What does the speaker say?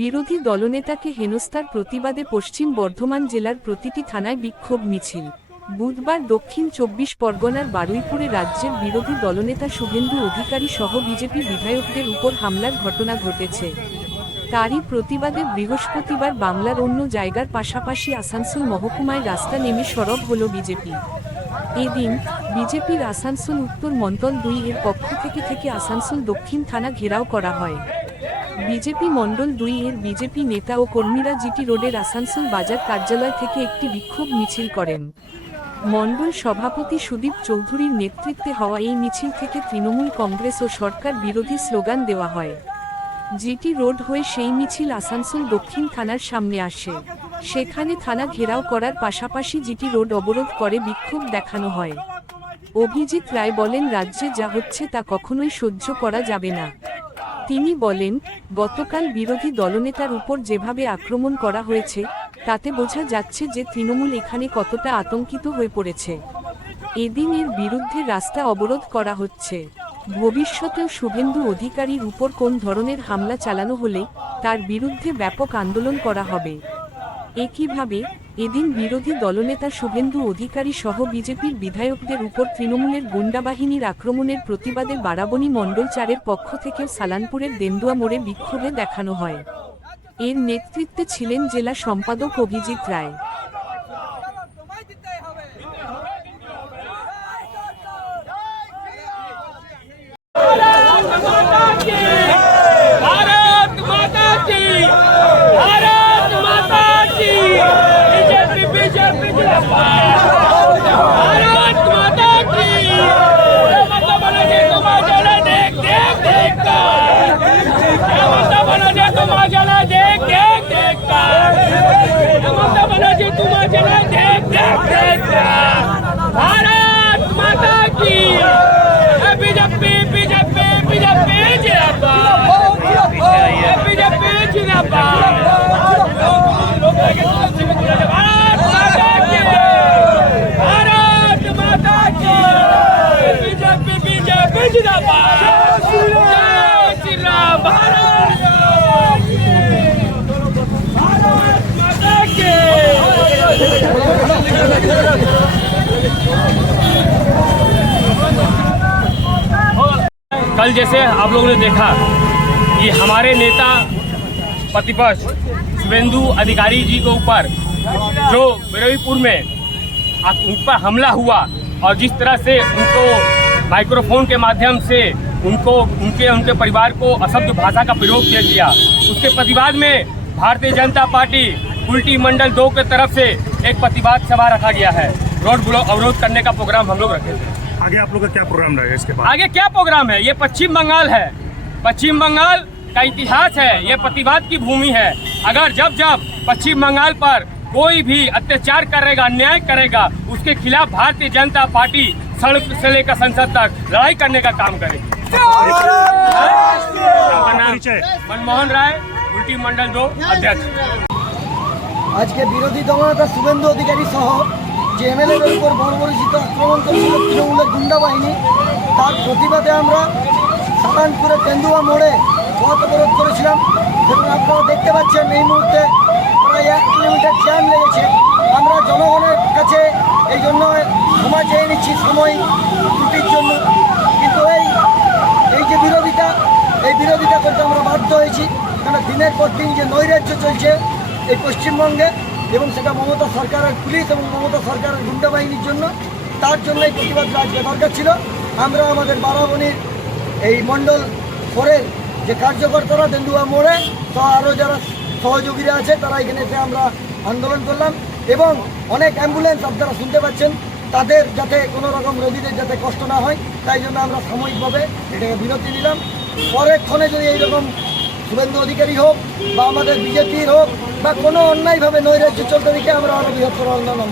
বিরোধী দলনেতাকে হেনস্থার প্রতিবাদে পশ্চিম বর্ধমান জেলার প্রতিটি থানায় বিক্ষোভ মিছিল। বুধবার দক্ষিণ ২৪ পরগনার বারুইপুরে রাজ্যের বিরোধী দলনেতা শুভেন্দু অধিকারী সহ বিজেপি বিধায়কদের উপর হামলার ঘটনা ঘটেছে। তারই প্রতিবাদে বৃহস্পতিবার বাংলার অন্য জায়গার পাশাপাশি আসানসোল মহকুমায় রাস্তা নেমে সরব হল বিজেপি। এদিন বিজেপির আসানসোল উত্তর মণ্ডল ২ এর পক্ষ থেকে আসানসোল দক্ষিণ থানা ঘেরাও করা হয়। বিজেপি মণ্ডল ২ এর বিজেপি নেতা ও কর্মীরা জিটি রোডের আসানসোল বাজার কার্যালয় থেকে একটি বিক্ষোভ মিছিল করেন। মণ্ডল সভাপতি সুদীপ চৌধুরীর নেতৃত্বে হওয়া এই মিছিল থেকে তৃণমূল কংগ্রেস ও সরকার বিরোধী স্লোগান দেওয়া হয়। জিটি রোড হয়ে সেই মিছিল আসানসোল দক্ষিণ থানার সামনে আসে। সেখানে থানা ঘেরাও করার পাশাপাশি জিটি রোড অবরোধ করে বিক্ষোভ দেখানো হয়। অভিজিৎ রায় বলেন, রাজ্যে যা হচ্ছে তা কখনোই সহ্য করা যাবে না। তিনি বলেন, গতকাল বিরোধী দলনেতার উপর যেভাবে আক্রমণ করা হয়েছে তাতে বোঝা যাচ্ছে যে তৃণমূল এখানে কতটা আতঙ্কিত হয়ে পড়েছে। এদিন এর বিরুদ্ধে রাস্তা অবরোধ করা হচ্ছে। ভবিষ্যতেও শুভেন্দু অধিকারীর উপর কোন ধরনের হামলা চালানো হলে তার বিরুদ্ধে ব্যাপক আন্দোলন করা হবে। একইভাবে এদিন বিরোধী দলনেতা শুভেন্দু অধিকারী সহ বিজেপির বিধায়কদের উপর তৃণমূলের গুন্ডাবাহিনীর আক্রমণের প্রতিবাদে বারাবণী মণ্ডল ৪-এর পক্ষ থেকেও সালানপুরের দেন্দুয়া মোড়ে বিক্ষোভে দেখানো হয়। এর নেতৃত্বে ছিলেন জেলা সম্পাদক অভিজিৎ রায়। कल जैसे आप लोगों ने देखा कि हमारे नेता प्रतिपक्ष शुभेंदु अधिकारी जी के ऊपर जो बरईपुर में उन पर हमला हुआ और जिस तरह से उनको माइक्रोफोन के माध्यम से उनके परिवार को अशब्द भाषा का प्रयोग किया गया, उसके प्रतिवाद में भारतीय जनता पार्टी उल्टी मंडल 2 के तरफ से एक प्रतिवाद सभा रखा गया है। रोड अवरोध करने का प्रोग्राम हम लोग रखे थे। आगे आप लोग का क्या प्रोग्राम रहेगा इसके बाद? आगे क्या प्रोग्राम है? ये पश्चिम बंगाल है, पश्चिम बंगाल का इतिहास है, ये प्रतिवाद की भूमि है। अगर जब पश्चिम बंगाल पर कोई भी अत्याचार करेगा, अन्याय करेगा, उसके खिलाफ भारतीय जनता पार्टी सड़क से लेकर संसद तक लड़ाई करने का काम करेगी। मनमोहन राय, उल्टी मंडल 2 अध्यक्ष। आज के विरोधी दलनेता शुभेंदु अधिकारी सह যে এমএলএর উপর বর্বরচিত আক্রমণ করেছিল তৃণমূলের গুন্ডা বাহিনী, তার প্রতিবাদে আমরা সালানপুরের তেন্দুয়া মোড়ে পথ অবরোধ করেছিলাম। এবং আপনারা দেখতে পাচ্ছেন এই মুহূর্তে প্রায় 1 কিলোমিটার জ্যাম লেগেছে। আমরা জনগণের কাছে এই জন্য ক্ষমা চেয়ে নিচ্ছি সময় ত্রুটির জন্য, কিন্তু এই যে বিরোধিতা করতে আমরা বাধ্য হয়েছি। কারণ দিনের পর দিন যে নৈরাজ্য চলছে এই পশ্চিমবঙ্গে, এবং সেটা মমতা সরকারের পুলিশ এবং মমতা সরকারের গুন্ডা বাহিনীর জন্য, তার জন্যই প্রতিবাদ আজকে দরকার ছিল। আমরা আমাদের বারাবণীর এই মণ্ডল 4-এর যে কার্যকর্তারা দেন্দুয়া মোড়ে তো আরও যারা সহযোগীরা আছে তারা এখানে এসে আমরা আন্দোলন করলাম। এবং অনেক অ্যাম্বুলেন্স আপনারা শুনতে পাচ্ছেন, তাদের যাতে কোনো রকম রোগীদের যাতে কষ্ট না হয় তাই জন্য আমরা সাময়িকভাবে এটাকে বিরতি নিলাম। পরের ক্ষণে যদি এইরকম শুভেন্দু অধিকারী হোক বা আমাদের বিজেপির হোক বা কোনো অন্যায়ভাবে নৈরাজ্য চলতে দেখে আমরা আরও বৃহত্তর আন্দোলন